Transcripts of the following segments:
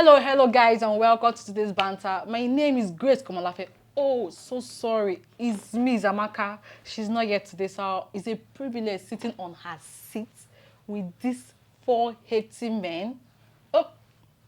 Hello, guys, and welcome to today's banter. My name is Grace Komolafe. Oh, so sorry. It's me, Zamaka. She's not here today, so it's a privilege sitting on her seat with these four hefty men. Oh,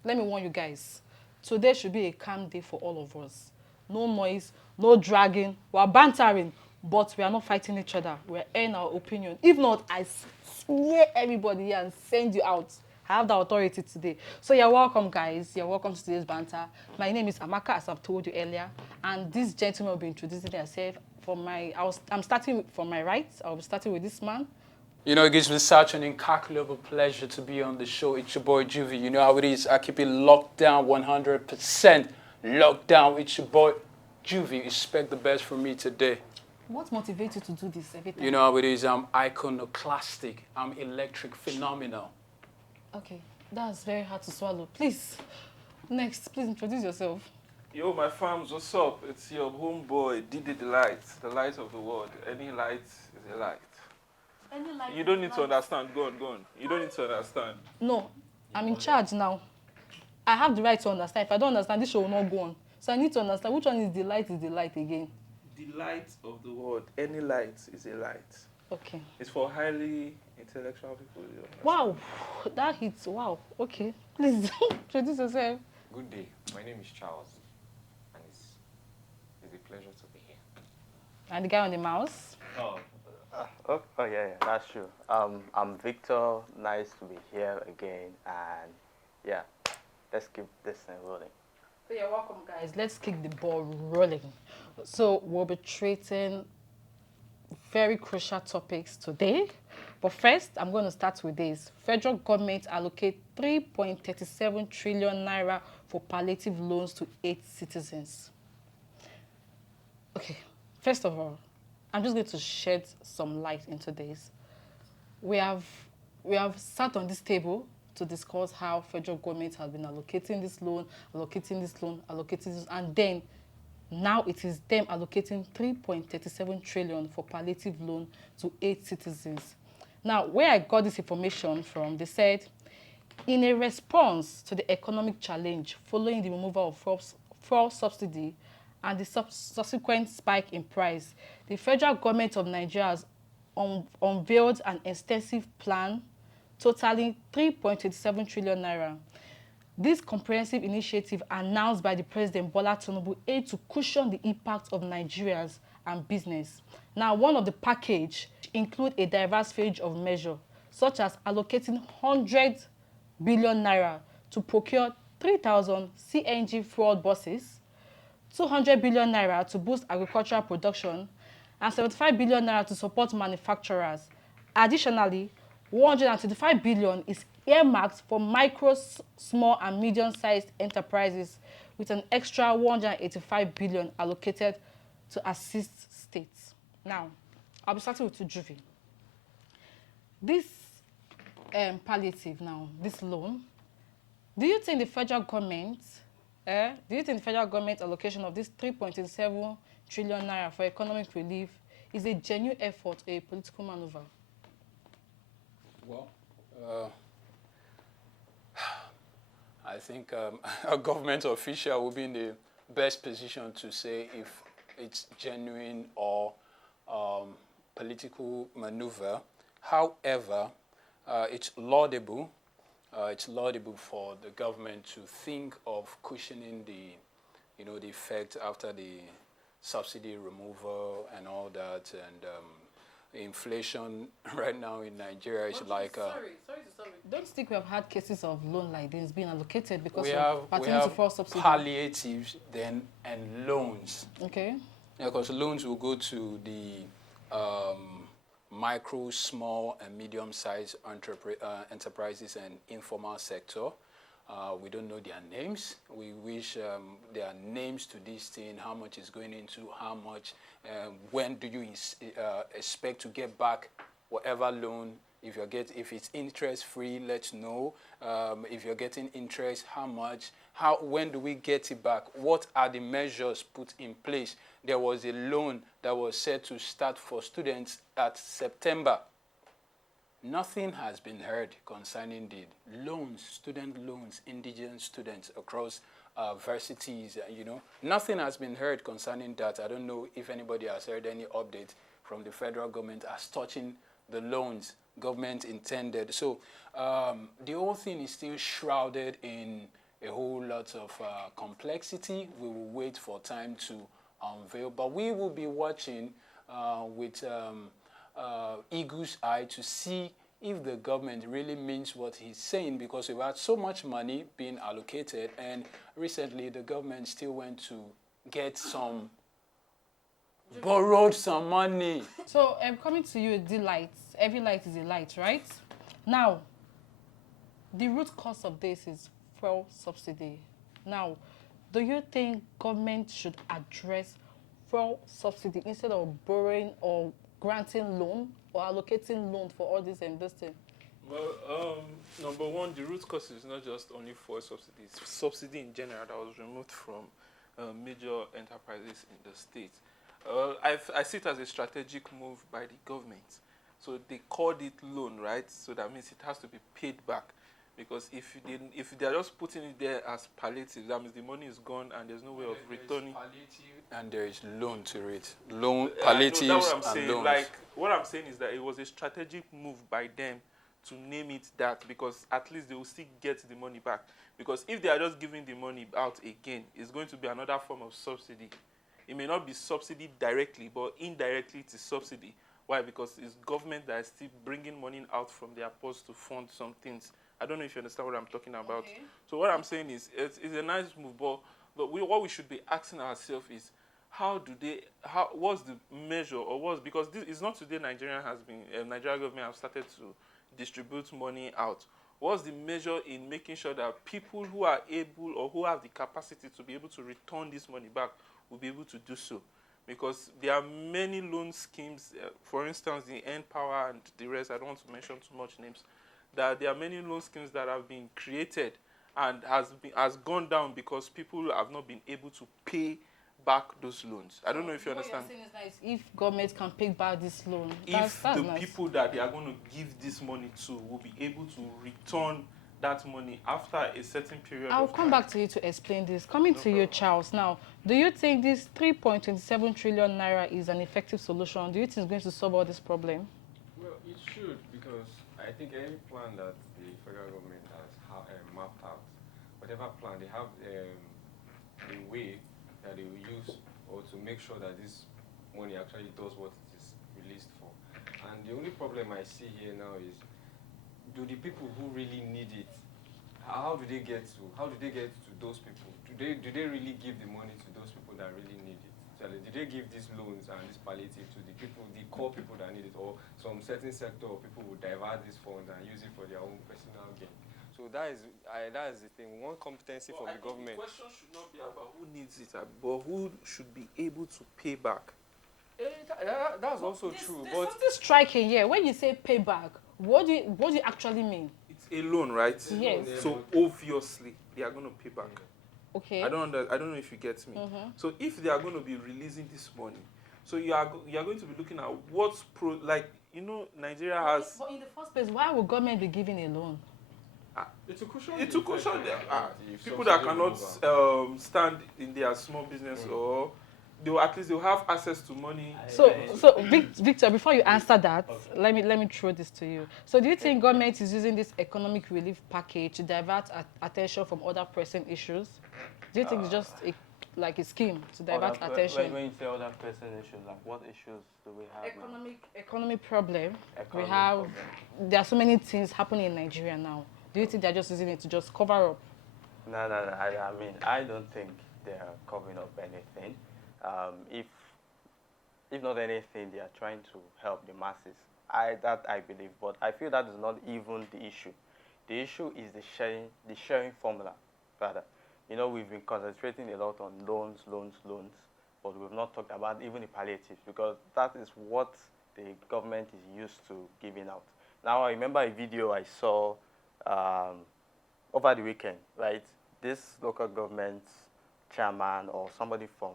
let me warn you guys. Today should be a calm day for all of us. No noise, no dragging. We're bantering, but we are not fighting each other. We're airing our opinion. If not, I swear everybody here and send you out. I have the authority today. So you're welcome, guys. You're welcome to today's banter. My name is Amaka, as I've told you earlier, and this gentleman will be introducing himself. I'm starting from my right. I'll be starting with this man. You know, it gives me such an incalculable pleasure to be on the show. It's your boy Juvie. You know how it is. I keep it locked down 100%. Locked down. It's your boy Juvie. Expect the best from me today. What motivates you to do this every time? You know how it is. I'm iconoclastic. I'm electric phenomenal. Okay, that's very hard to swallow. Please, next, please introduce yourself. Yo, my fams, what's up? It's your homeboy, Didi the light of the world. Any light is a light. Any light? You don't need to understand. Go on. You don't need to understand. No, I'm in charge now. I have the right to understand. If I don't understand, this show will not go on. So I need to understand which one is the light again. The light of the world. Any light is a light. Okay. It's for highly intellectual people. You understand? Wow, that hits. Wow. Okay, please introduce yourself. Good day. My name is Charles, and it's a pleasure to be here. And the guy on the mouse. Yeah, that's true. I'm Victor. Nice to be here again, and yeah, let's keep this thing rolling. So you're welcome, guys. Let's kick the ball rolling. So we'll be treating very crucial topics today. But first, I'm going to start with this. Federal government allocate 3.37 trillion naira for palliative loans to 8 citizens. Okay, first of all, I'm just going to shed some light into this. We have sat on this table to discuss how federal government has been allocating this loan, and then now it is them allocating 3.37 trillion for palliative loan to 8 citizens. Now, where I got this information from, they said, in a response to the economic challenge following the removal of fuel subsidy and the subsequent spike in price, the federal government of Nigeria has unveiled an extensive plan totaling 3.87 trillion naira. This comprehensive initiative announced by the President Bola Tinubu aims to cushion the impact of Nigerians and business. Now, one of the package include a diverse range of measures, such as allocating 100 billion naira to procure 3,000 CNG fuel buses, 200 billion naira to boost agricultural production, and 75 billion naira to support manufacturers. Additionally, 125 billion is earmarked for micro, small, and medium-sized enterprises, with an extra 185 billion allocated to assist states. Now, I'll be starting with Juvie. This palliative now, this loan, do you think the federal government allocation of this 3.7 trillion naira for economic relief is a genuine effort or a political maneuver? Well, I think a government official will be in the best position to say if it's genuine or political maneuver. However, it's laudable. It's laudable for the government to think of cushioning the effect after the subsidy removal and all that, and inflation right now in Nigeria is like. Sorry to stop you. Don't you think we have had cases of loan like this being allocated because we of paternity for subsidy? Palliatives then and loans. Okay. Yeah, because loans will go to the micro, small, and medium-sized enterprises and informal sector. We don't know their names. We wish their names to this thing, how much is going into, how much, when do you expect to get back whatever loan. If it's interest-free, let's know. If you're getting interest, how much, when do we get it back? What are the measures put in place? There was a loan that was set to start for students at September. nothing has been heard concerning the loans, student loans, indigenous students across varsities, nothing has been heard concerning that. I don't know if anybody has heard any update from the federal government as touching the loans government intended. So the whole thing is still shrouded in a whole lot of complexity. We will wait for time to unveil, but we will be watching with eagle's eye to see if the government really means what he's saying, because we've had so much money being allocated, and recently the government still went to get some, borrowed some money. So I'm coming to you, the lights. Every light is a light, right? Now, the root cause of this is fuel subsidy. Now, do you think government should address fuel subsidy instead of borrowing or granting loan or allocating loan for all this investing? Well, number one, the root cause is not just only for subsidies. Subsidy in general that was removed from major enterprises in the state. I see it as a strategic move by the government. So they called it loan, right? So that means it has to be paid back. Because if they are just putting it there as palliative, that means the money is gone and there's no way of returning. And there is loan to it. Loan, palliatives, and loans. Like, what I'm saying is that it was a strategic move by them to name it that, because at least they will still get the money back. Because if they are just giving the money out again, it's going to be another form of subsidy. It may not be subsidy directly, but indirectly it is subsidy. Why? Because it's government that is still bringing money out from their purse to fund some things. I don't know if you understand what I'm talking about. Okay. So what I'm saying is, it's a nice move, but what we should be asking ourselves is, what's the measure, or because this is not today Nigeria government have started to distribute money out. What's the measure in making sure that people who are able or who have the capacity to be able to return this money back will be able to do so? Because there are many loan schemes, for instance, the End Power and the rest, I don't want to mention too much names, that there are many loan schemes that have been created and has gone down because people have not been able to pay back those loans. I don't know if you understand. What you're saying is that if government can pay back this loan, if that's the nice. people that they are going to give this money to will be able to return that money after a certain period I'll of come time. back to you to explain this. Coming to you, Charles. Now, do you think this 3.27 trillion naira is an effective solution? Do you think it's going to solve all this problem? Well, it should, because I think any plan that the federal government has mapped out, whatever plan, they have a way that they will use or to make sure that this money actually does what it is released for. And the only problem I see here now is, do the people who really need it, how do they get to those people? Do they really give the money to those people that really need it? So do they give these loans and this palliative to the people, the core people that need it, or some certain sector of people will divert these funds and use it for their own personal gain? So that is the thing. One competency from the government. The question should not be about who needs it, but who should be able to pay back. That's also true. There's But something striking here. When you say payback, what do you actually mean? It's a loan, right? Yes. So obviously they are going to pay back. Okay. I don't know if you get me. So if they are going to be releasing this money, so you are going to be looking at what's Nigeria has. But in the first place, why would government be giving a loan? It will caution people that cannot stand in their small business, or they'll have access to money. So Victor, before you answer that, let me throw this to you. So do you think government is using this economic relief package to divert attention from other pressing issues? Do you think it's just a scheme to divert attention? When you say other pressing issues, like what issues do we have Economic problem. Economic There are so many things happening in Nigeria now. Do you think they're just using it to just cover up? No. I mean, I don't think they're covering up anything. If not anything, they are trying to help the masses. I believe, but I feel that is not even the issue. The issue is the sharing formula, rather. We've been concentrating a lot on loans, but we've not talked about even the palliatives, because that is what the government is used to giving out. Now, I remember a video I saw over the weekend, right? This local government chairman or somebody from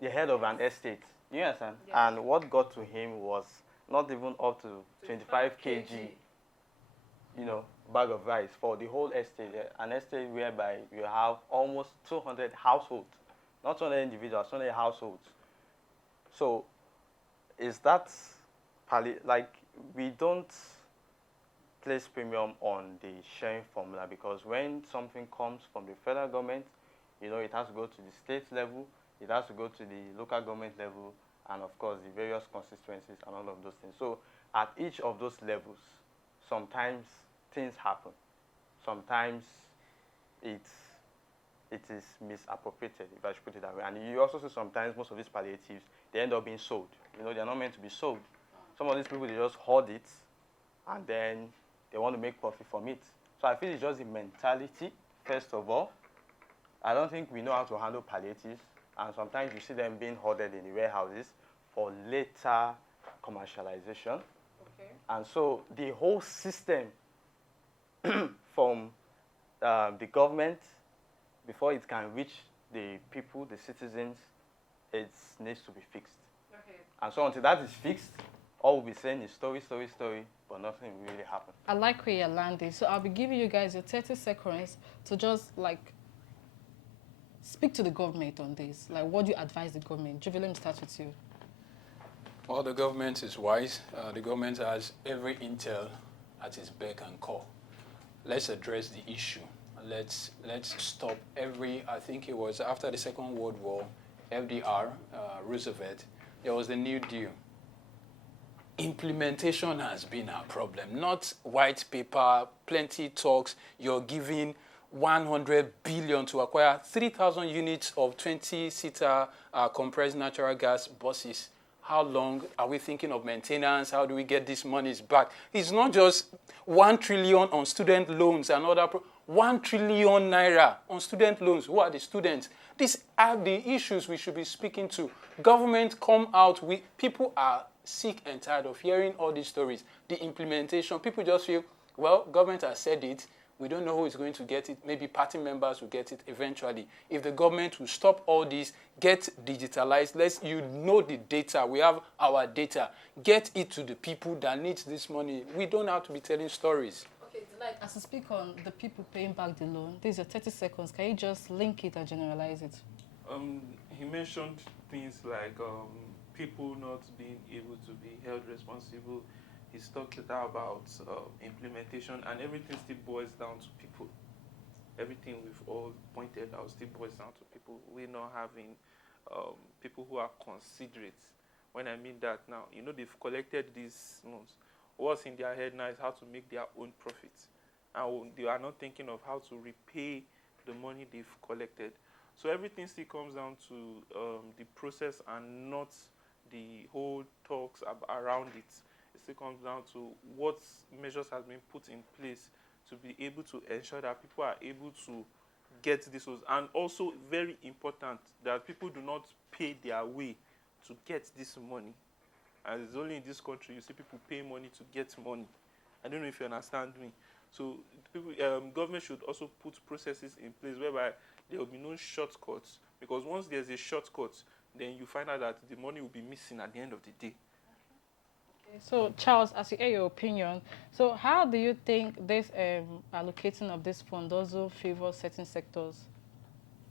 the head of an estate, you understand? Yeah. And what got to him was not even up to 25 kg bag of rice for the whole estate, an estate whereby you have almost 200 households, not 200 individuals, 200 households. So is that, like, we don't place premium on the sharing formula, because when something comes from the federal government, it has to go to the state level, it has to go to the local government level, and of course the various constituencies and all of those things. So at each of those levels, sometimes things happen. Sometimes it is misappropriated, if I should put it that way. And you also see sometimes most of these palliatives, they end up being sold. They're not meant to be sold. Some of these people, they just hoard it, and then they want to make profit from it. So I feel it's just the mentality, first of all. I don't think we know how to handle palliatives, and sometimes you see them being hoarded in the warehouses for later commercialization. Okay. And so the whole system from the government, before it can reach the people, the citizens, it needs to be fixed. Okay. And so until that is fixed, all we'll be saying is story, story, story, but nothing will really happen. I like where you're landing. So I'll be giving you guys your 30 seconds to just speak to the government on this. Like, what do you advise the government? Juve, let me start with you. Well, the government is wise. The government has every intel at its beck and call. Let's address the issue. Let's stop I think it was after the Second World War, FDR, Roosevelt, there was the New Deal. Implementation has been our problem, not white paper, plenty talks. You're giving 100 billion to acquire 3,000 units of 20-seater compressed natural gas buses. How long are we thinking of maintenance? How do we get these monies back? It's not just 1 trillion on student loans and other 1 trillion naira on student loans. Who are the students? These are the issues we should be speaking to. Government come out with, people are sick and tired of hearing all these stories. The implementation, people just feel, well, government has said it. We don't know who is going to get it. Maybe party members will get it eventually. If the government will stop all this, get digitalized, the data. We have our data. Get it to the people that need this money. We don't have to be telling stories. Okay, like, as to speak on the people paying back the loan, this is your 30 seconds. Can you just link it and generalize it? He mentioned things like people not being able to be held responsible. He's talked about implementation, and everything still boils down to people. Everything we've all pointed out still boils down to people. We're not having people who are considerate. When I mean that now, they've collected these loans. What's in their head now is how to make their own profits. And they are not thinking of how to repay the money they've collected. So everything still comes down to the process and not the whole talks around it. It still comes down to what measures has been put in place to be able to ensure that people are able to get this. And also very important that people do not pay their way to get this money. And it's only in this country you see people pay money to get money. I don't know if you understand me. So people, government should also put processes in place whereby there will be no shortcuts. Because once there's a shortcut, then you find out that the money will be missing at the end of the day. So, Charles, as you hear your opinion, so how do you think this allocating of this fund also favors certain sectors?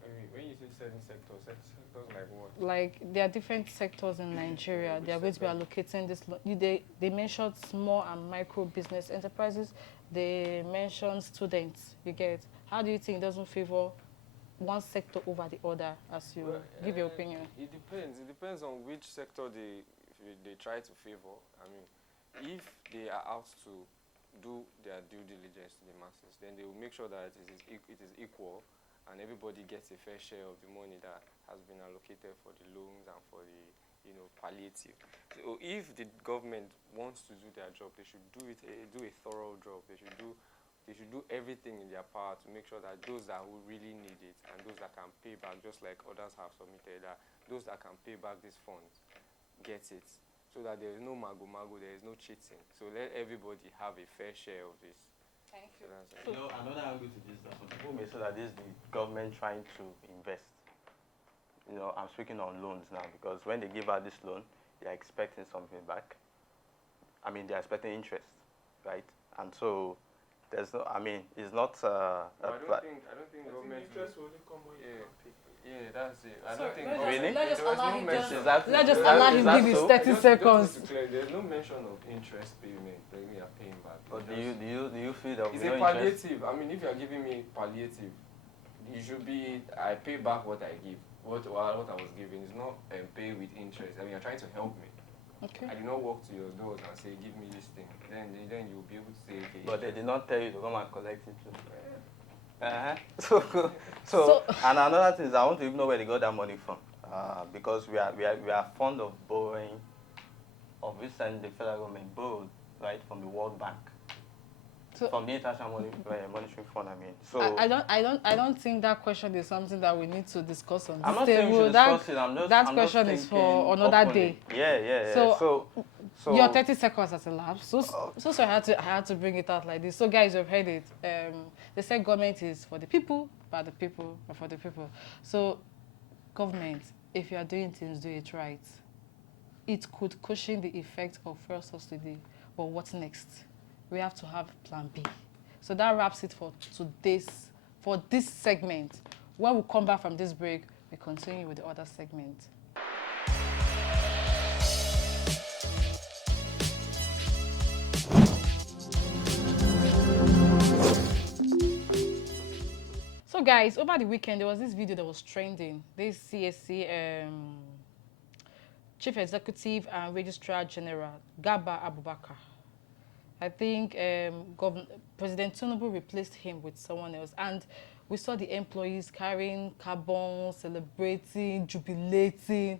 I mean, when you say certain sectors like what? Like, there are different sectors in Nigeria. They are going to be allocating this. They mentioned small and micro business enterprises. They mentioned students. You get. How do you think it doesn't favor one sector over the other, as you give your opinion? It depends. It depends on which sector they try to favor. I mean, if they are out to do their due diligence to the masses, then they will make sure that it is equal and everybody gets a fair share of the money that has been allocated for the loans and for the palliative. So if the government wants to do their job, they should do a thorough job. They should do everything in their power to make sure that those that who really need it and those that can pay back, just like others have submitted, that those that can pay back these funds get it, so that there is no mago, there is no cheating. So let everybody have a fair share of this. Thank you. So another angle to this, that some people may say that this is the government trying to invest. I'm speaking on loans now, because when they give out this loan, they're expecting something back. I mean, they're expecting interest, right? And so there's no. I mean, it's not. I don't think government. Interest will only come when you pay. Yeah, that's it. I So, don't think Really? let's just there was allow no him mention. just- Exactly. Let's just Is that- allow is him that give his so? 30 seconds. Just to clear, there's no mention of interest payment when we are paying back. But do Just- you feel that It's we a don't interest? palliative. I mean, if you are giving me palliative, it should be I pay back what I give, what I was given. It's not pay with interest. I mean, you're trying to help me. Okay. I did not walk to your doors and say, give me this thing. Then you'll be able to say, okay. But they did not tell you to come and collect it too. Eh, So and another thing is I want to even know where they got that money from, because we are fond of borrowing, of which the federal government borrowed right from the World Bank, So from the International Monetary Fund. I mean, so I don't think that question is something that we need to discuss on I'm this not saying we table. should discuss it. I'm just that I'm question just is for thinking another openly. day. Yeah. So, So Your 30 seconds has elapsed. So sorry, I had to bring it out like this. So guys, you've heard it. They said government is for the people, by the people, or for the people. So government, if you are doing things, do it right. It could cushion the effect of fuel subsidy. But what next? We have to have plan B. So that wraps it for this segment. When we come back from this break, we continue with the other segment. So guys, over the weekend, there was this video that was trending. This CSC Chief Executive and Registrar General, Garba Abubakar. I think President Tinubu replaced him with someone else. And we saw the employees carrying carbon, celebrating, jubilating.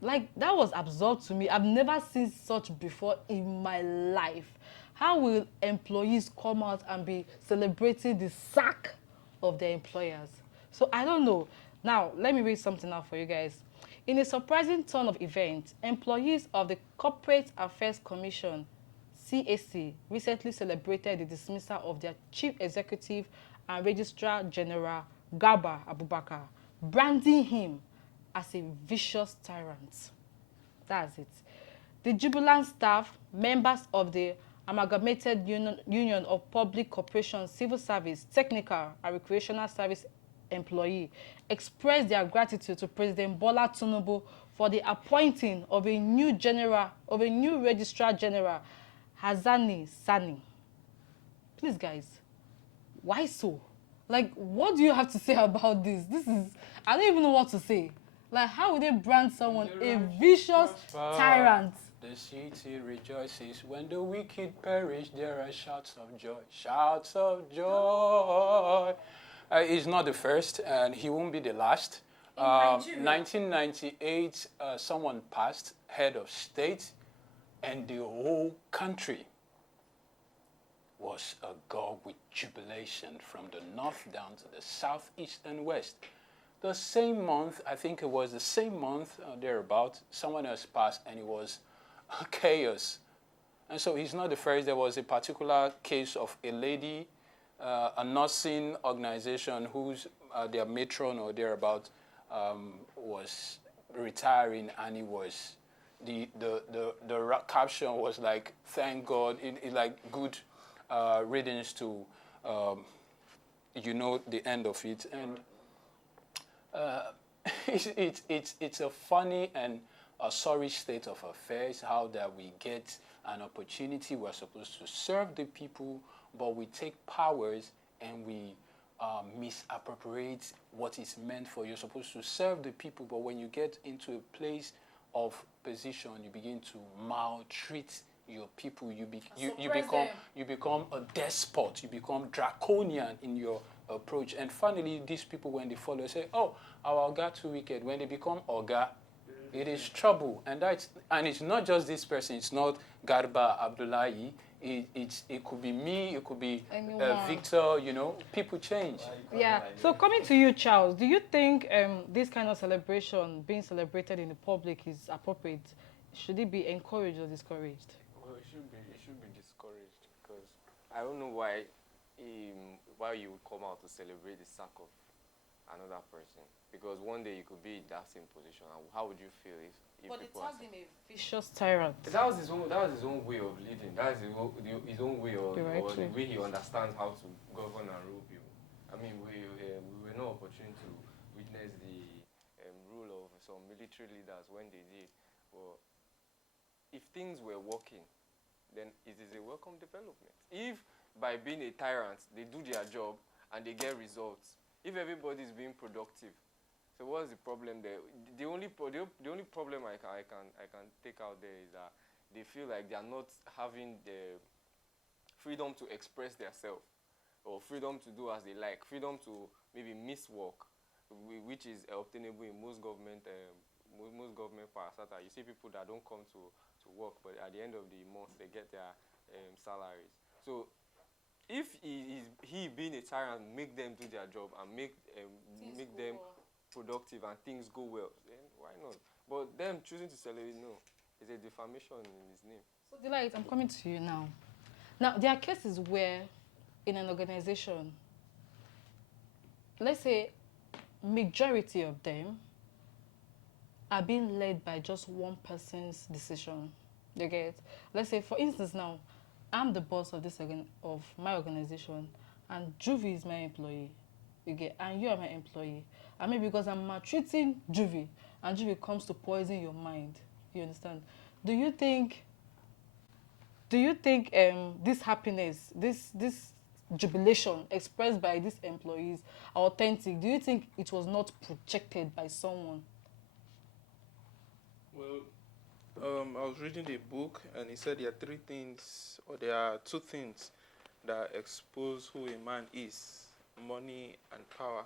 Like, that was absurd to me. I've never seen such before in my life. How will employees come out and be celebrating the sack of their employers? So I don't know. Now, let me read something out for you guys. In a surprising turn of events, employees of the Corporate Affairs Commission, CAC, recently celebrated the dismissal of their Chief Executive and Registrar General, Garba Abubakar, branding him as a vicious tyrant. That's it. The jubilant staff, members of the Amalgamated Union of Public Corporations, Civil Service, Technical and Recreational Service Employee, expressed their gratitude to President Bola Tinubu for the appointing of a new Registrar General, Hazani Sani. Please, guys, why so? Like, what do you have to say about this? I don't even know what to say. Like, how would they brand someone a vicious tyrant? The city rejoices when the wicked perish. There are shouts of joy, shouts of joy. He's not the first, and he won't be the last. 1998, someone passed, head of state, and the whole country was agog with jubilation from the north down to the south, east, and west. The same month, I think it was the same month, thereabout, someone else passed, and it was chaos. And so he's not the first. There was a particular case of a lady, a nursing organization whose their matron or thereabout was retiring, and it was the caption was like, "Thank God," it like good riddance to the end of it, and it's a funny and a sorry state of affairs, how that we get an opportunity. We're supposed to serve the people, but we take powers and we misappropriate what is meant for. You're supposed to serve the people, but when you get into a place of position, you begin to maltreat your people. You become a despot. You become draconian in your approach. And finally, these people, when they follow, say, "Oh, our Oga too wicked." When they become Oga, it is trouble. And it's not just this person. It's not Garba Abdullahi. It could be me. It could be Victor. People change. Yeah. So coming to you, Charles, do you think this kind of celebration being celebrated in the public is appropriate? Should it be encouraged or discouraged? Well, it should be discouraged, because I don't know why you would come out to celebrate the sack of another person, because one day you could be in that same position. And how would you feel if But they people tagged him a vicious tyrant. that was his own. That was his own way of leading. That's his own way, The right or the way. way he understands how to govern and rule people. I mean, we were not opportune to witness the rule of some military leaders when they did. But if things were working, then it is a welcome development. If by being a tyrant they do their job and they get results, if everybody is being productive, so what's the problem there? The only problem I can take out there is that they feel like they are not having the freedom to express themselves, or freedom to do as they like, freedom to maybe miss work, which is obtainable in most government parastatal. You see people that don't come to work, but at the end of the month they get their salaries. So if he being a tyrant make them do their job and make them productive and things go well, then why not? But them choosing to celebrate, no, it's a defamation in his name. So, Delight, I'm coming to you now. Now, there are cases where in an organization, let's say majority of them are being led by just one person's decision. You get? Let's say, for instance, now I'm the boss of of my organization, and Juvie is my employee. You get? And you are my employee. And maybe because I'm maltreating Juvie, and Juvie comes to poison your mind. You understand? Do you think this happiness, this jubilation expressed by these employees are authentic? Do you think it was not projected by someone? Well, I was reading a book and he said there are two things that expose who a man is: money and power.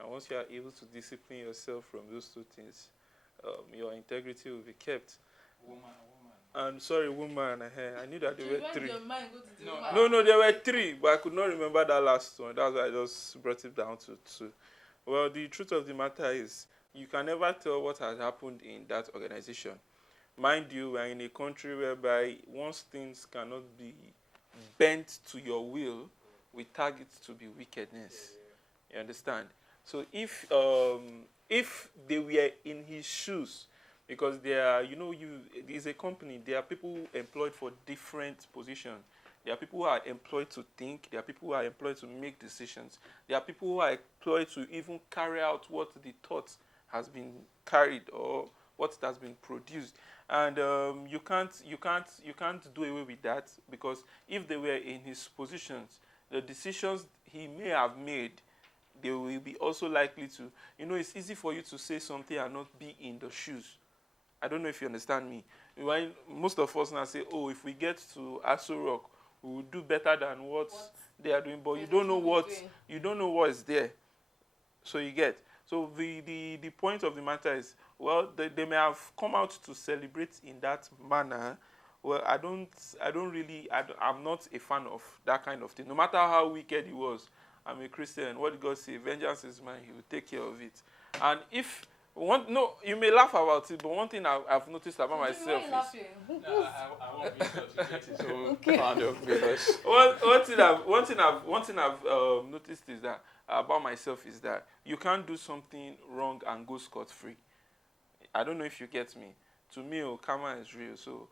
And once you are able to discipline yourself from those two things, your integrity will be kept. And sorry, woman. I knew that there were three. No, there were three, but I could not remember that last one. That's why I just brought it down to two. Well, the truth of the matter is, you can never tell what has happened in that organization. Mind you, we are in a country whereby once things cannot be bent to your will, we tag it to be wickedness. You understand? So if they were in his shoes, because there are, it's a company, there are people employed for different positions. There are people who are employed to think. There are people who are employed to make decisions. There are people who are employed to even carry out what the thought has been carried or what has been produced. And you can't do away with that, because if they were in his positions, the decisions he may have made, they will be also likely to, it's easy for you to say something and not be in the shoes. I don't know if you understand me. When most of us now say, oh, if we get to Aso Rock, we will do better than what they are doing, but you don't know what is there. So you get. So the point of the matter is, well, they may have come out to celebrate in that manner. Well, I'm not a fan of that kind of thing. No matter how wicked he was, I'm a Christian. What did God say? Vengeance is mine. He will take care of it. And if you may laugh about it, but one thing I've noticed about myself is, I won't be sure to get it. So Okay. kind of, because one thing I've noticed is that about myself is that you can't do something wrong and go scot-free. I don't know if you get me. To me, karma is real. So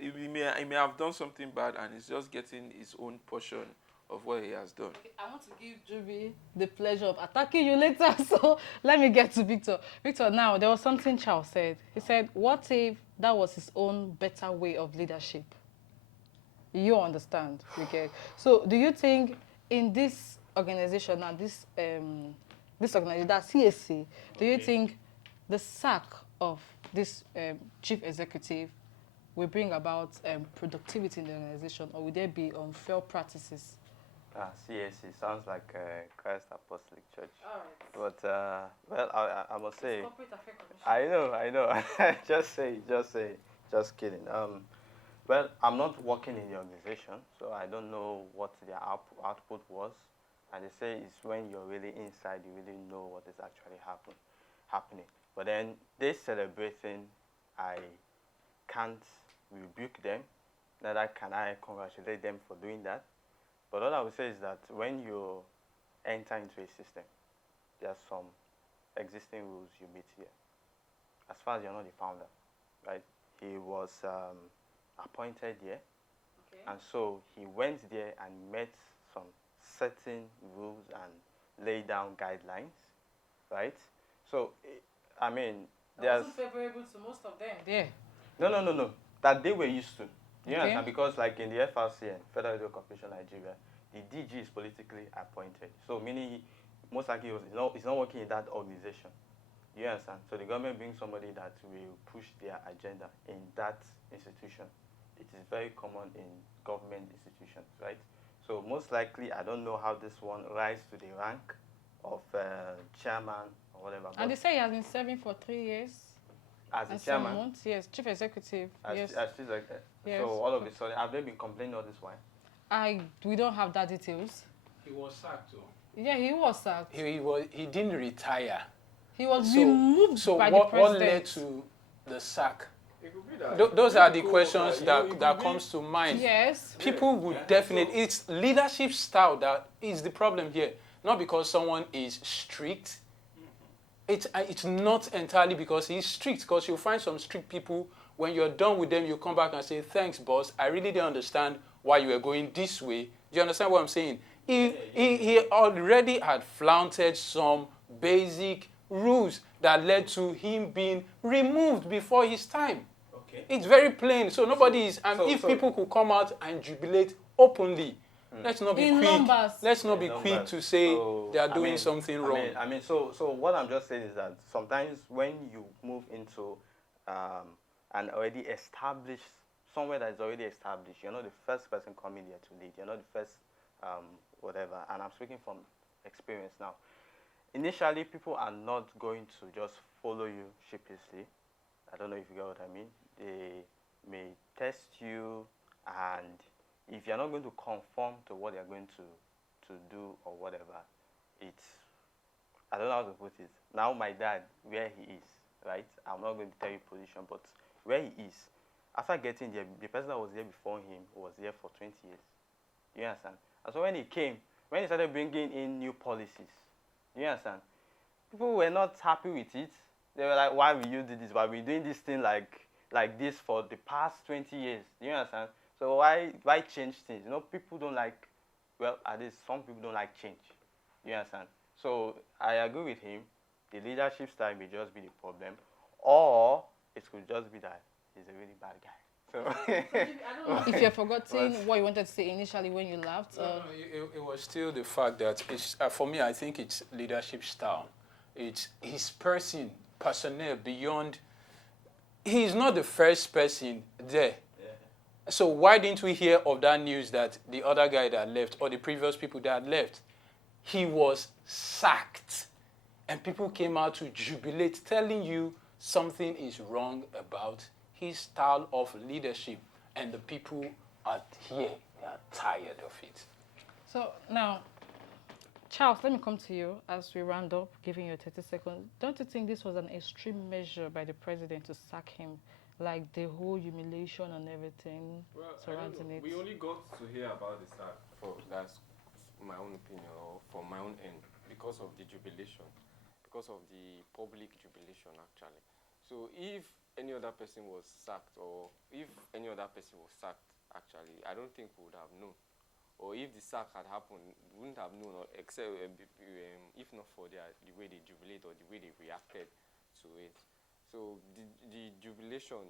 he may have done something bad and he's just getting his own portion of what he has done. Okay, I want to give Juby the pleasure of attacking you later, so let me get to Victor. Victor, now, there was something Charles said. He said, what if that was his own better way of leadership? You understand, you get. So do you think in this organization and this organization, that CSC, do you think the sack of this chief executive will bring about productivity in the organization, or will there be unfair practices? CSC sounds like Christ Apostolic Church. All right. But, well, I must say, Corporate Affairs Commission. I know. Just kidding. Well, I'm not working in the organization, so I don't know what their output was. And they say it's when you're really inside, you really know what is actually happening. But then this celebrating, I can't rebuke them, neither can I congratulate them for doing that. But all I would say is that when you enter into a system, there are some existing rules you meet here. As far as you're not the founder, right? He was appointed here, Okay. and so he went there and met some certain rules and laid down guidelines, right? So, I mean, That there's wasn't favorable to most of them. There. no, that they were used to. You Okay. understand? Because like in the FRCN, Federal Radio Corporation Nigeria, the DG is politically appointed. So meaning most likely he's not working in that organization. You understand? So the government brings somebody that will push their agenda in that institution. It is very common in government institutions, right? So most likely, I don't know how this one rise to the rank of chairman or whatever. And they say he has been serving for 3 years. As a And some chairman, months, yes, chief executive. as Yes. she's like that. Yes. So all of a sudden, have they been complaining all this while? We don't have that details. He was sacked too. Yeah, he was sacked. He didn't retire. He was So- removed So by what the president. led to the sack? It could be that. Those are the Cool, questions you know, it that could be- comes to mind. Yes. People would Yeah. definitely, it's leadership style that is the problem here. Not because someone is strict. It's not entirely because he's strict, because you'll find some strict people, when you're done with them, you come back and say, thanks, boss. I really didn't understand why you were going this way. Do you understand what I'm saying? He already had flaunted some basic rules that led to him being removed before his time. Okay. It's very plain. So nobody is, and if so- people could come out and jubilate openly, let's not be In quick. numbers. Let's not be Numbers. quick to say So, they are I doing mean- something wrong. I mean, so what I'm just saying is that sometimes when you move into an already established, somewhere that is already established, you're not the first person coming there to lead. You're not the first whatever. And I'm speaking from experience now. Initially, people are not going to just follow you sheepishly. I don't know if you get what I mean. They may test you, and if you're not going to conform to what they're going to do or whatever, it's, I don't know how to put it. Now my dad, where he is, right? I'm not going to tell you position, but where he is, after getting there, the person that was there before him was there for 20 years. You understand? And so when he came, when he started bringing in new policies, you understand? People were not happy with it. They were like, why will you do this? Why are we doing this thing like this for the past 20 years? Do you understand? So why change things? You know, people don't like, well, at least some people don't like change. You understand? So I agree with him. The leadership style may just be the problem, or it could just be that he's a really bad guy. So If you're forgetting what you wanted to say initially when you laughed. No, it was still the fact that it's, for me, I think it's leadership style. It's his personnel beyond. He's not the first person there. So why didn't we hear of that news that the other guy that left or the previous people that left, he was sacked, and people came out to jubilate, telling you something is wrong about his style of leadership, and the people are here. They are tired of it. So now, Charles, let me come to you as we round up, giving you 30 seconds. Don't you think this was an extreme measure by the president to sack him? Like the whole humiliation and everything surrounding it. We only got to hear about the sack, that's my own opinion, or from my own end, because of the jubilation, because of the public jubilation, actually. So if any other person was sacked, or if any other person was sacked, actually, I don't think we would have known. Or if the sack had happened, we wouldn't have known, or except if not for the way they jubilate or the way they reacted to it. So the jubilation,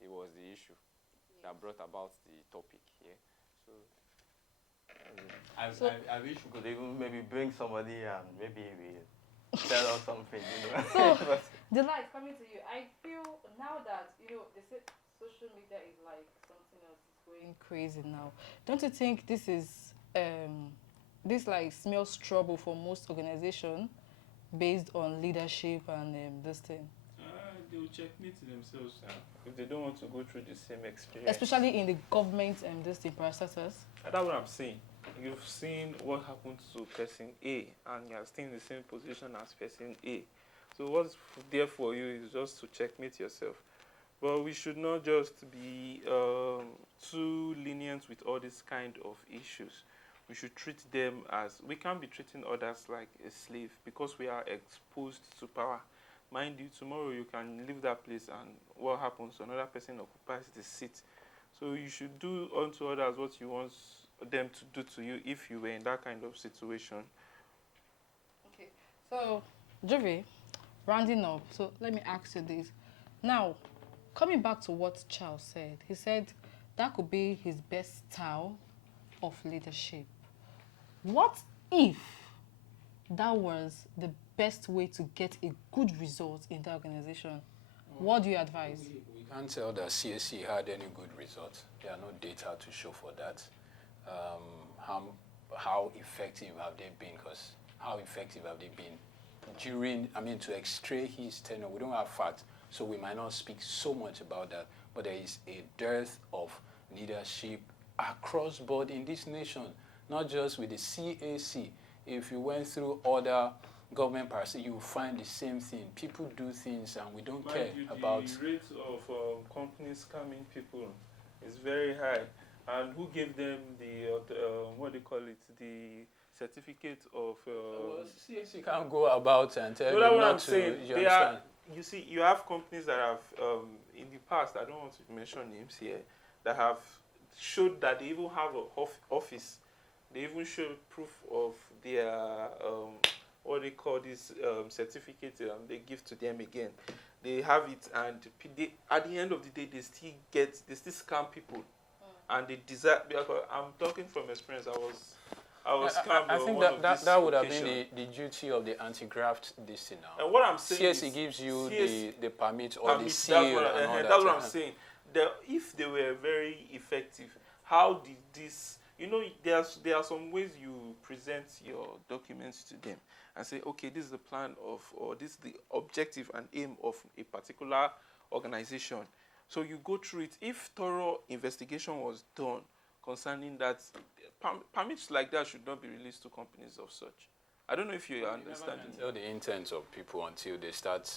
it was the issue that brought about the topic here. So I wish we could even maybe bring somebody and maybe we tell us something, you know. So, Delight, coming to you. I feel now that, they say social media is like something else. It's going crazy now. Don't you think this is, this like smells trouble for most organizations based on leadership and this thing? They will checkmate themselves if they don't want to go through the same experience. Especially in the government and this thing, parastatals. That's what I'm saying. You've seen what happened to person A, and you're still in the same position as person A. So what's there for you is just to checkmate yourself. But we should not just be too lenient with all these kind of issues. we should treat them as, we can't be treating others like a slave because we are exposed to power. Mind you, tomorrow you can leave that place and what happens? Another person occupies the seat. So you should do unto others what you want them to do to you if you were in that kind of situation. Okay. So, Jovi, rounding up, so let me ask you this. Now, coming back to what Charles said, he said that could be his best style of leadership. What if that was the best way to get a good result in the organization? What do you advise? We can't tell that CSC had any good results. There are no data to show for that. How effective have they been? Because how effective have they been during, to extray his tenure? We don't have facts, so we might not speak so much about that. But there is a dearth of leadership across board in this nation, not just with the CAC. If you went through other government parts, you will find the same thing. People do things and we don't care about. The rate of companies scamming people is very high. And who gave them the, what do you call it, the certificate of... CAC can't go about and tell you what not I'm to, saying. you understand? You see, you have companies that have, in the past, I don't want to mention names here, that have showed that they even have an office. They even show proof of their, what they call this certificate they give to them again. They have it, and at the end of the day, they still scam people. And they desire, because I'm talking from experience, I was scammed. I think that would have been the duty of the anti-graft this thing now. And what I'm saying CSC gives you the permit or permit, the seal and all that. That's what I'm saying. If they were very effective, how did this... there are some ways you present your documents to them and say, okay, this is the plan of, or this is the objective and aim of a particular organization. So you go through it. If thorough investigation was done concerning that, permits like that should not be released to companies of such. I don't know if you understand. You never can tell the intents of people until they start,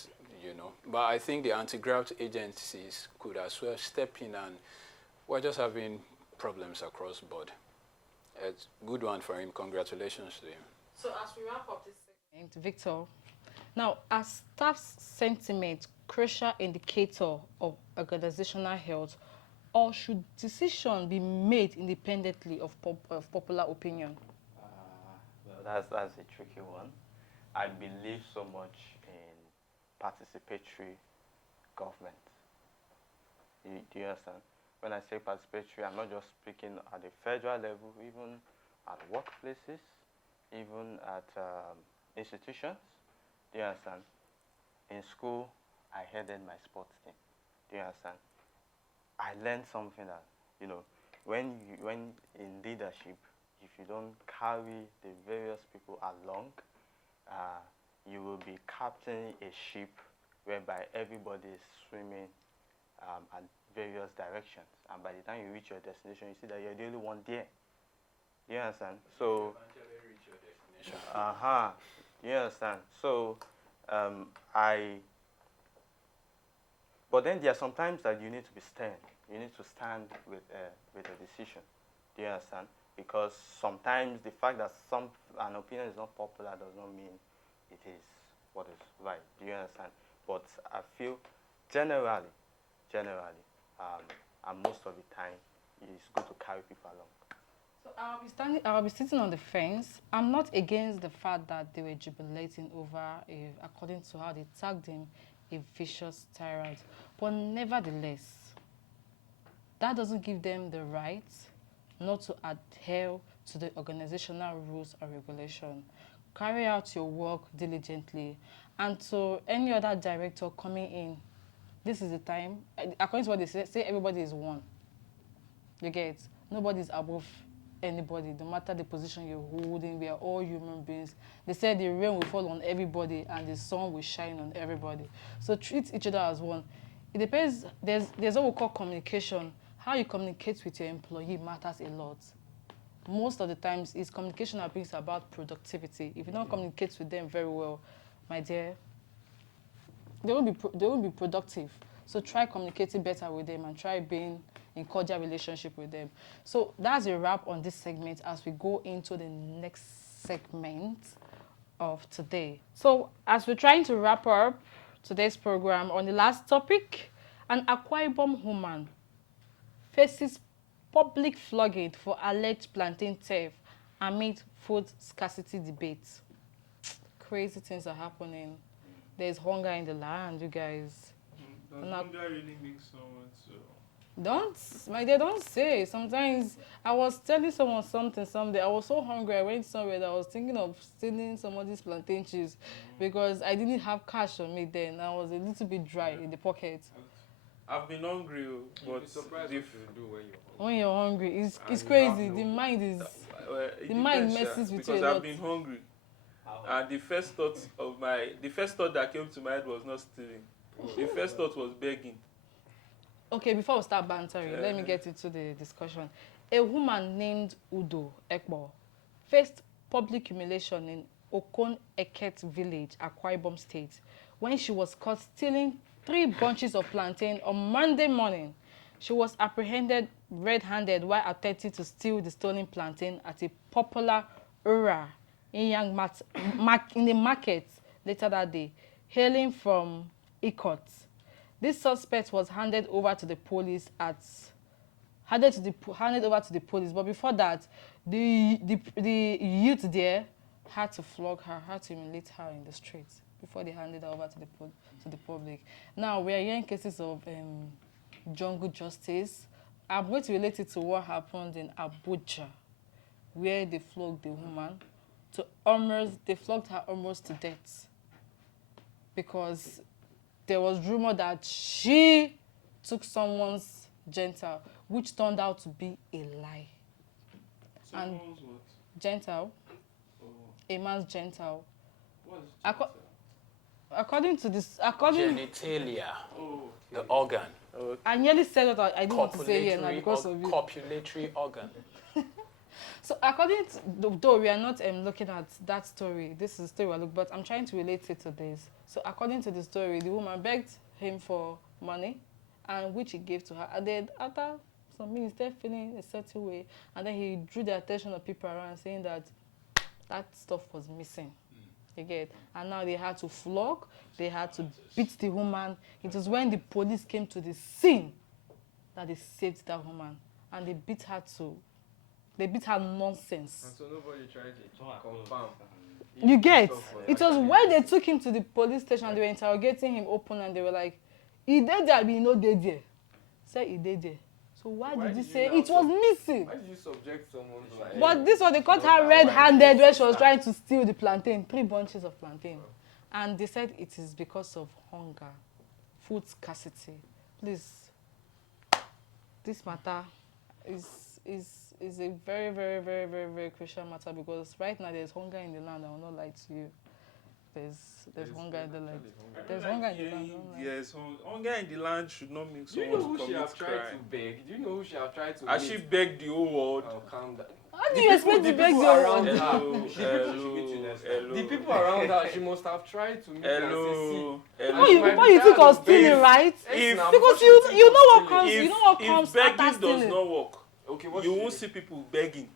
But I think the anti-graft agencies could as well step in, and we're just having problems across the board. It's a good one for him. Congratulations to him. So as we wrap up this segment, Victor, now, are staff's sentiment crucial indicator of organizational health, or should decision be made independently of popular opinion? Well, that's a tricky one. I believe so much in participatory government. Do you understand? When I say participatory, I'm not just speaking at the federal level, even at workplaces, even at institutions. Do you understand? In school, I headed my sports team. Do you understand? I learned something that, when in leadership, if you don't carry the various people along, you will be captaining a ship whereby everybody is swimming at various directions. And by the time you reach your destination, you see that you're the only one there. Do you understand? So, you understand? So, but then there are some times that you need to be stern. You need to stand with a decision. Do you understand? Because sometimes the fact that an opinion is not popular does not mean it is what is right. Do you understand? But I feel generally, and most of the time, it's good to carry people along. So I'll be sitting on the fence. I'm not against the fact that they were jubilating over, according to how they tagged him, a vicious tyrant. But nevertheless, that doesn't give them the right not to adhere to the organizational rules and regulation. Carry out your work diligently. And to any other director coming in, this is the time. According to what they say everybody is one. You get? Nobody is above anybody, no matter the position you're holding. We are all human beings. They said the rain will fall on everybody and the sun will shine on everybody. So treat each other as one. It depends. There's what we call communication. How you communicate with your employee matters a lot. Most of the times, it's communication that brings about productivity. If you don't communicate with them very well, my dear, they won't be productive. So try communicating better with them and try being in cordial relationship with them. So that's a wrap on this segment as we go into the next segment of today. So as we're trying to wrap up today's program on the last topic, an Akwa-Ibom woman faces public flogging for alleged plantain theft amid food scarcity debates. Crazy things are happening. There's hunger in the land, you guys. Does hunger really make someone so? Don't say. Sometimes I was telling someone something someday. I was so hungry. I went somewhere that I was thinking of stealing some of these plantain chips because I didn't have cash on me then. I was a little bit dry in the pocket. I've been hungry, but surprised what you do when you're hungry. When you're hungry, it's And crazy. you have The no- mind is it the mind depends, messes with you because a lot. I've been hungry, and the first thought that came to my head was not stealing. The first thought was begging. Okay, before we start bantering, let me get into the discussion. A woman named Udo Ekbo faced public humiliation in Akwa-Ibom village, Akwa-Ibom state, when she was caught stealing 3 bunches of plantain on Monday morning. She was apprehended red-handed while attempting to steal the stolen plantain at a popular area in in the market later that day, hailing from Ikot. This suspect was handed over to the police, but before that, the youth there had to flog her, had to humiliate her in the streets before they handed her over to the public. Now we are hearing cases of jungle justice. I'm going to relate it to what happened in Abuja, where they flogged the woman they flogged her almost to death because there was rumor that she took someone's genital, which turned out to be a lie. Someone's what? Genital, Oh. a man's genital. What's Acco- genital? Genitalia, Oh. the organ. Okay. I nearly said what I didn't want to say here now because of you. Copulatory organ. So according to, though we are not looking at that story, this is the story we look, but I'm trying to relate it to this. So according to the story, the woman begged him for money, and which he gave to her. And then after some minutes, they're feeling a certain way, and then he drew the attention of people around, saying that that stuff was missing. You get? And now they had to flog, they had to beat the woman. It was when the police came to the scene that they saved that woman, and they beat her nonsense. And so nobody tried to confirm. You get? It was when they took him to the police station, they were interrogating him open, and they were like, he did there, but he no did there. Say he did there. So why did you say it was missing? Why did you subject someone to like... But this one, they caught her red-handed when she was trying to steal the plantain, 3 bunches of plantain. And they said it is because of hunger, food scarcity. Please, this matter is a very, very, very, very, very crucial matter, because right now there's hunger in the land. I will not lie to you. There's hunger in the land. There's hunger in the land. Yes, hunger in the land should not make Do you someone know who to she commit have tried to crime. beg? Do you know who she have tried to Has she begged the whole world? Oh, calm down. How do you expect to beg people your around own? Hello. The people around her, she must have tried to meet her and say, Hello. Before you think of stealing, right? Because you know what comes. You know what comes If begging after does stealing. not work, okay, what you won't see people begging.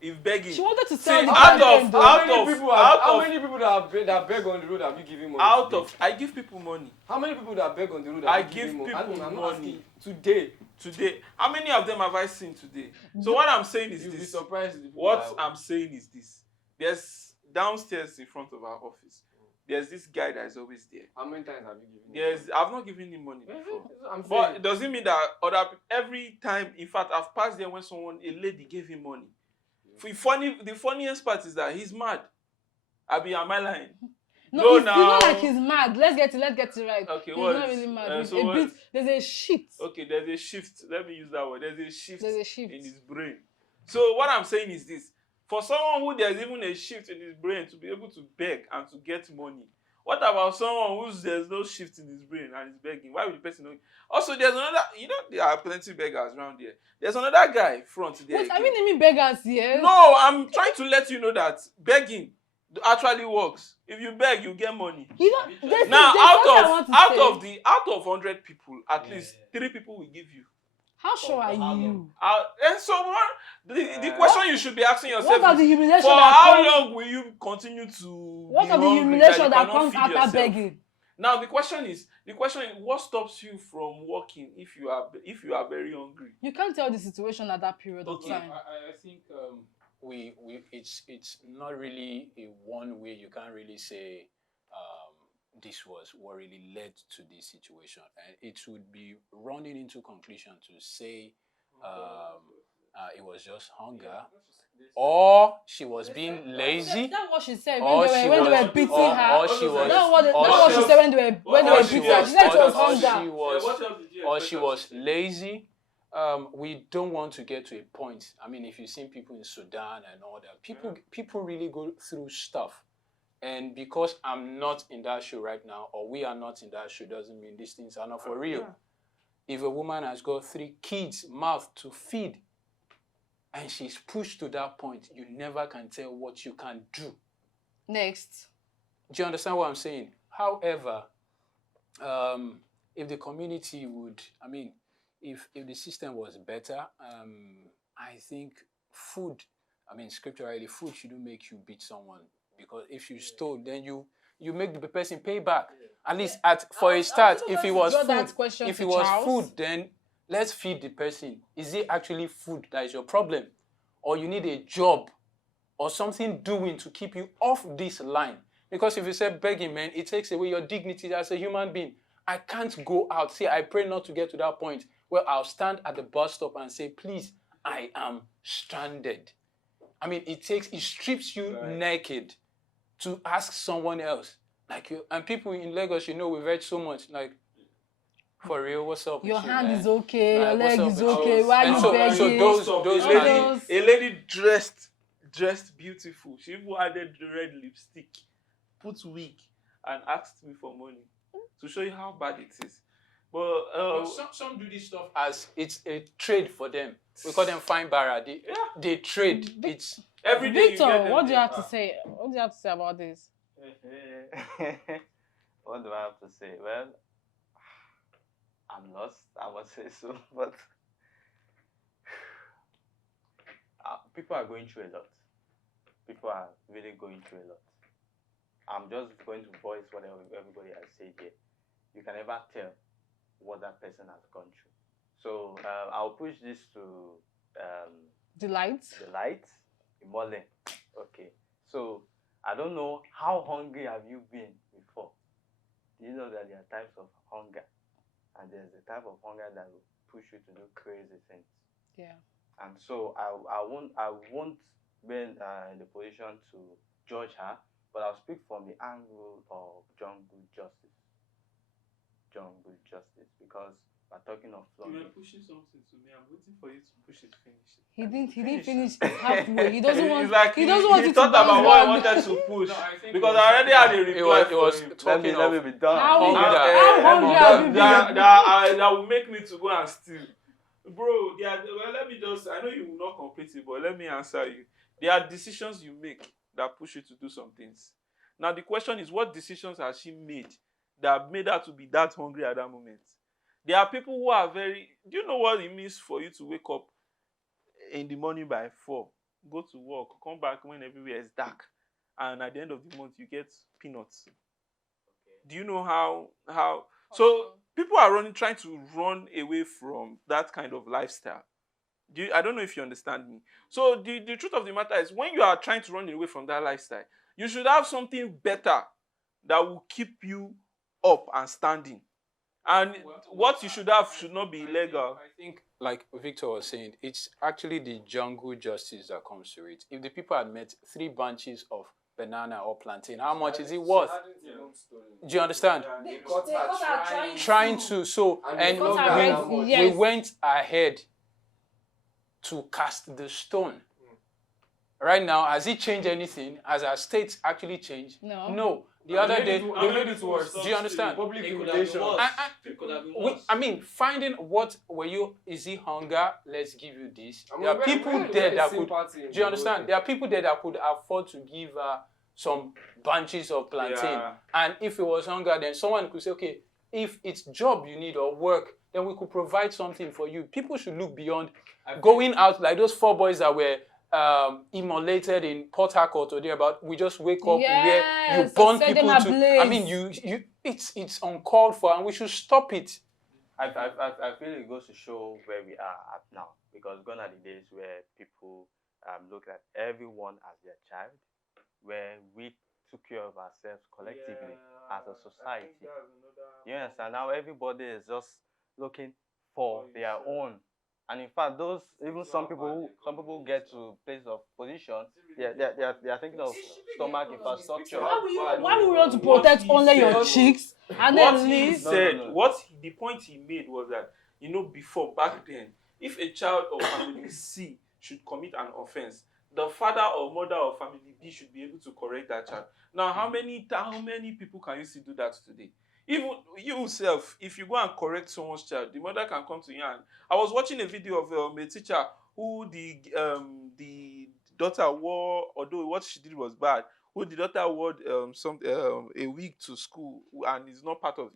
If begging, She wanted to see, sell the out plantain, of though. out How of many people out how of many people that beg on the road have you given money? out to? of I give people money How many people that beg on the road I have you give given people I'm not money. asking today. today. How many of them have I seen today? So what I'm saying is You'll be this. surprised. the people What that- I'm saying is this. There's downstairs in front of our office. There's this guy that is always there. How many times have you given? There's I've not given him money before. I'm But saying. it doesn't mean that other every time, in fact, I've passed there when a lady gave him money. The funniest part is that he's mad. Am I lying? No, it's now. not like he's mad. Let's get it right. Okay, He's what? not really mad. He's So a bit. There's a shift. Okay, there's a shift. Let me use that word. There's a shift in his brain. So what I'm saying is this. For someone who there's even a shift in his brain to be able to beg and to get money, what about someone there's no shift in his brain and is begging? Why would the person know? Also, there's another, there are plenty of beggars around here. There's another guy front there. Wait, are we naming beggars here? No, I'm trying to let you know that begging actually works. If you beg, you get money. There's Now, something I want to say. out of 100 people, at least 3 people will give you. How sure are you? And so what? The question you should be asking yourself What are the is, humiliation for that how comes? long will you continue to What be are the hungry humiliation you that cannot comes feed after yourself? begging? Now the question is, what stops you from working if you are very hungry? You can't tell the situation at that period of Okay. time. I think it's not really a one way. You can't really say this was what really led to this situation, and it would be running into conclusion to say it was just hunger, or she was being lazy. That's what she said Or when they were beating her. or she was, That's what she said when they were beating her. She said it was hunger. or she was lazy. We don't want to get to a point. I mean, if you've seen people in Sudan and all that, people really go through stuff. And because I'm not in that show right now, or we are not in that show, doesn't mean these things are not for real. Yeah. If a woman has got 3 kids' mouth to feed, and she's pushed to that point, you never can tell what you can do. Next. Do you understand what I'm saying? However, if the community would, I mean, if the system was better, I think food, I mean, scripturally, food shouldn't make you beat someone. Because if you stole, then you make the person pay back. At least for a start, if it was food, then let's feed the person. Is it actually food that is your problem? Or you need a job or something doing to keep you off this line? Because if you say begging, man, it takes away your dignity as a human being. I can't go out. See, I pray not to get to that point where I'll stand at the bus stop and say, please, I am stranded. I mean, it strips you naked to ask someone else. Like you, and people in Lagos, we've heard so much, like, for real, what's up? Your with hand you, is okay, your leg is okay. You? Why are you begging? So those a lady dressed beautiful. She even added red lipstick, put wig, and asked me for money to show you how bad it is. But some do this stuff as it's a trade for them. We call them fine barra. They trade. It's every day. Victor, what do you have to say? What do you have to say about this? What do I have to say? Well, I'm lost, I must say so, but people are going through a lot. People are really going through a lot. I'm just going to voice what everybody has said here. You can never tell what that person has gone through. So I'll push this to the light. Imole. Okay. So I don't know, how hungry have you been before? Do you know that there are types of hunger? And there's a type of hunger that will push you to do crazy things. Yeah. And so I won't be in the position to judge her, but I'll speak from the angle of jungle justice. Because we're talking of flogging. You were pushing something to me. I'm waiting for you to push it, finish it. He didn't finish it halfway. He doesn't want. He thought about what I wanted to push. Because I already had a reply. It was talking let me be done. How hungry have you been? That will make me to go and steal. Bro, let me just, I know you will not complete it, but let me answer you. There are decisions you make that push you to do some things. Now the question is, what decisions has she made that made her to be that hungry at that moment? There are people who are do you know what it means for you to wake up in the morning by 4, go to work, come back when everywhere is dark, and at the end of the month you get peanuts? Okay. Do you know how? So people are trying to run away from that kind of lifestyle. I don't know if you understand me. So the truth of the matter is, when you are trying to run away from that lifestyle, you should have something better that will keep you up and standing. And what you should have should not be illegal. I think, like Victor was saying, it's actually the jungle justice that comes to it. If the people had met 3 bunches of banana or plantain, how much is it worth? Do you understand? Trying to. So, and we went ahead to cast the stone. Right now, has it changed anything? Has our state actually changed? No. The other day, they made it worse. Do you understand? Public relations. I mean, finding what were you? Is it hunger? Let's give you this. There are people there that could. Do you understand? There are people there that could afford to give some bunches of plantain. Yeah. And if it was hunger, then someone could say, okay, if it's job you need or work, then we could provide something for you. People should look beyond going out like those 4 boys that were immolated in Port Harcourt or thereabout. We just wake up where you burn set people them to. ablaze. I mean, it's uncalled for, and we should stop it. I feel it goes to show where we are at now, because gone are the days where people look at everyone as their child, where we took care of ourselves collectively as a society. You understand? Now everybody is just looking for their own. And in fact, some people who get to place of position, they are thinking of stomach infrastructure. Why would you want to protect only your cheeks and then leave? The point he made was that, before, back then, if a child of family C should commit an offense, the father or mother of family B should be able to correct that child. Now, how many people can you still do that today? Even yourself, if you go and correct someone's child, the mother can come to you. And I was watching a video of a teacher who the daughter wore, although what she did was bad, who the daughter wore a wig to school, and it's not part of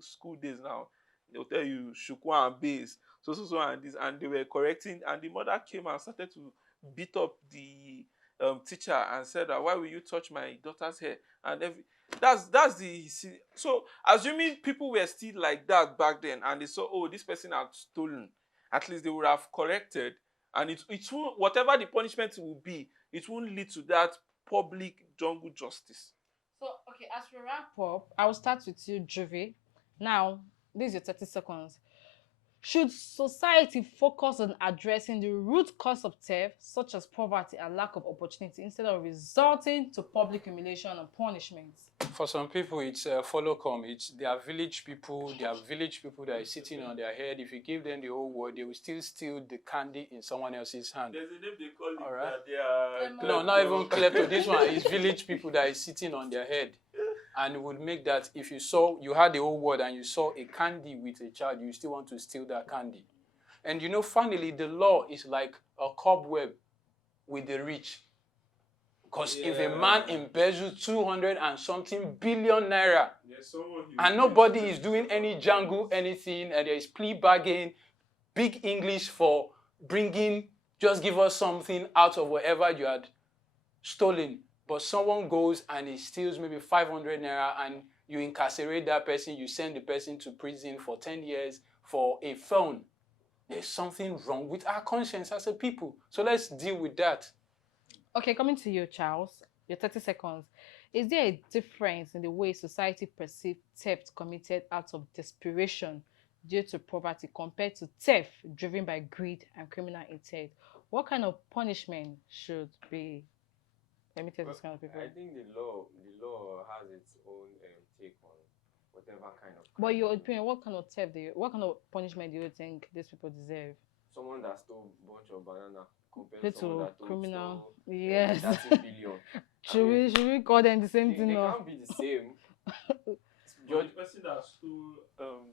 school days now. They'll tell you shukwa and base, so and this, and they were correcting, and the mother came and started to beat up the teacher and said that, why will you touch my daughter's hair? And so assuming people were still like that back then, and they saw, oh, this person had stolen, at least they would have corrected, and it won't, whatever the punishment will be, it won't lead to that public jungle justice. So, okay, as we wrap up, I will start with you, Juve. Now, this is your 30 seconds. Should society focus on addressing the root cause of theft, such as poverty and lack of opportunity, instead of resorting to public humiliation and punishment? For some people, it's follow come. It's their village people that are sitting on their head. If you give them the whole world, they will still steal the candy in someone else's hand. There's a name they call it. All right. That they are No, not even klepto. This one is village people that is sitting on their head. And it would make that if you had the whole world and you saw a candy with a child, you still want to steal that candy. And finally, the law is like a cobweb with the rich. Because if a man embezzles 200 and something billion naira, and nobody is doing any jangle, anything, and there is plea bargain, big English for bringing, just give us something out of whatever you had stolen. But someone goes and he steals maybe 500 naira, and you incarcerate that person, you send the person to prison for 10 years for a phone. There's something wrong with our conscience as a people. So let's deal with that. Okay, coming to you, Charles, your 30 seconds. Is there a difference in the way society perceives theft committed out of desperation due to poverty compared to theft driven by greed and criminal intent? What kind of punishment should be permitted to this kind of people? I think the law has its own take on whatever kind of. But your opinion, what kind of punishment do you think these people deserve? Someone that stole a bunch of banana To compared to someone that criminal. stole, Yes. 30 billion. Should we call them the same They thing? No? can't be the same. The person that stole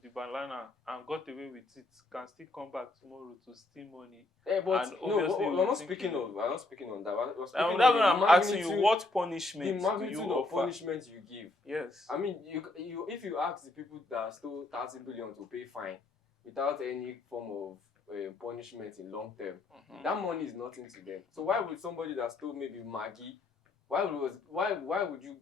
the banana and got away with it can still come back tomorrow to steal money. But And no, obviously we're we're not speaking on that. We're speaking And on that's the why I'm asking you, magnitude- what the punishment do magnitude you of offer? punishment you give. Yes. I mean, you if you ask the people that stole 30 billion to pay fine without any form of punishment in long term, that money is nothing to them. So why would somebody that stole maybe Maggie, why would you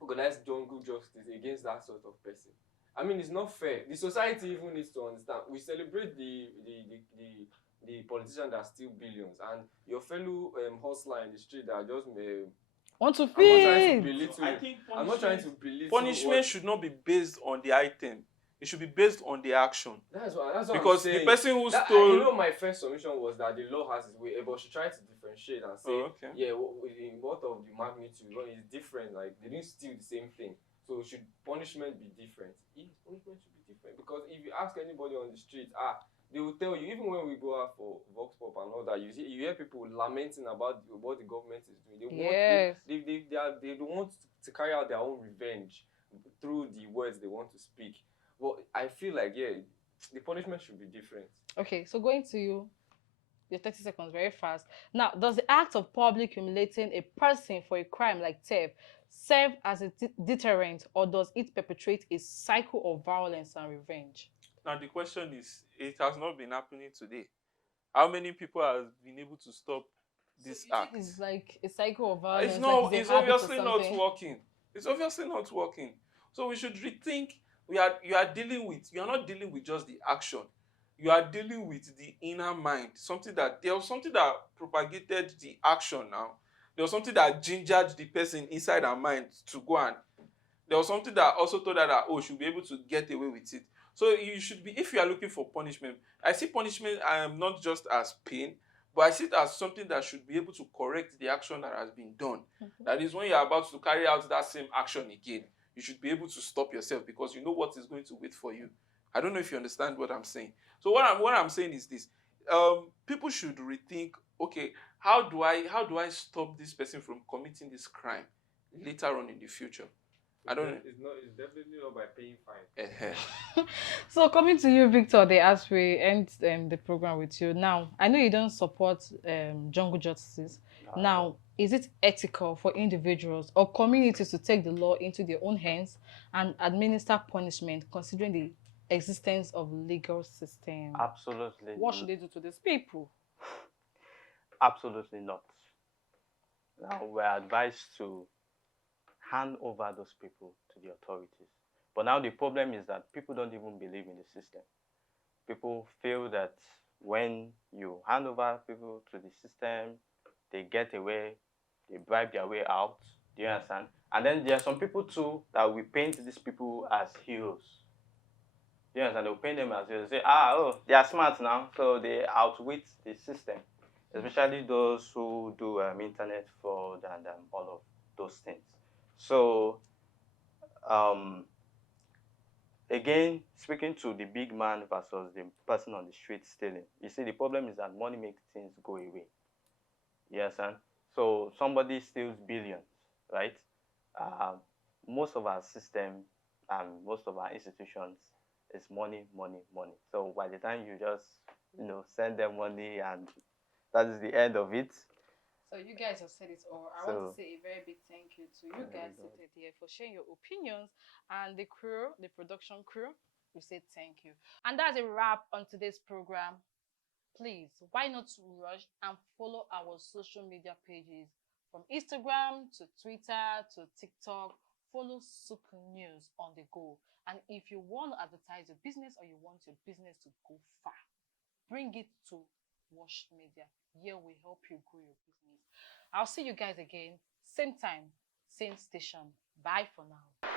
organize jungle justice against that sort of person? I mean, it's not fair. The society even needs to understand. We celebrate the politician that steal billions, and your fellow hustler in the street that just Want to I'm not trying to feed? belittle. I think I'm not trying to belittle. punishment should not be based on the item. It should be based on the action. That's what Because I'm saying. the person who stole. my first submission was that the law has its way, but she tried to differentiate and say, Okay. in what of the magnitude, is different. Like they didn't steal the same thing, so should punishment be different? Yes, punishment should be different, because if you ask anybody on the street, they will tell you. Even when we go out for Vox Pop and all that, you hear people lamenting about what the government is doing. They want to carry out their own revenge through the words they want to speak. But I feel like, the punishment should be different. Okay, so going to you, your 30 seconds, very fast. Now, does the act of public humiliating a person for a crime like theft serve as a deterrent, or does it perpetuate a cycle of violence and revenge? Now the question is, it has not been happening today. How many people have been able to stop this You think act? it's like a cycle of It's violence, like no, it's a it's habit or obviously not something? working. It's obviously not working. So we should rethink. You are dealing with, you are not dealing with just the action. You are dealing with the inner mind. Something that there was something that propagated the action now. There was something that gingered the person inside her mind to go, and there was something that also told her that, oh, she'll be able to get away with it. So you should be, if you are looking for punishment, I see punishment not just as pain, but I see it as something that should be able to correct the action that has been done. That is, when you're about to carry out that same action again, you should be able to stop yourself because you know what is going to wait for you. I don't know if you understand what I'm saying. So what I'm saying is this: people should rethink. Okay, how do I stop this person from committing this crime later on in the future? I don't know. It's not. It's definitely not by paying fine. So coming to you, Victor, as we end the program with you. Now, I know you don't support jungle justice. Now, is it ethical for individuals or communities to take the law into their own hands and administer punishment, considering the existence of legal system? Absolutely. What should they do to these people? Absolutely not. Now we're advised to hand over those people to the authorities. But now the problem is that people don't even believe in the system. People feel that when you hand over people to the system, they get away, they bribe their way out. Do you understand? And then there are some people too that we paint these people as heroes. Do you understand? They'll paint them as heroes. Say, they are smart now, so they outwit the system. Especially those who do internet fraud and all of those things. So, again, speaking to the big man versus the person on the street stealing, you see, the problem is that money makes things go away. You understand? So somebody steals billions, right? Most of our system and most of our institutions is money, money, money. So by the time you just, send them money and that is the end of it. So you guys have said it all. I want to say a very big thank you to you guys seated here for sharing your opinions, and the crew, the production crew, we say thank you. And that's a wrap on today's program. Please, why not rush and follow our social media pages from Instagram to Twitter to TikTok. Follow Super News on the go. And if you want to advertise your business or you want your business to go far, bring it to Wash Media. Here we help you grow your business. I'll see you guys again, same time, same station. Bye for now.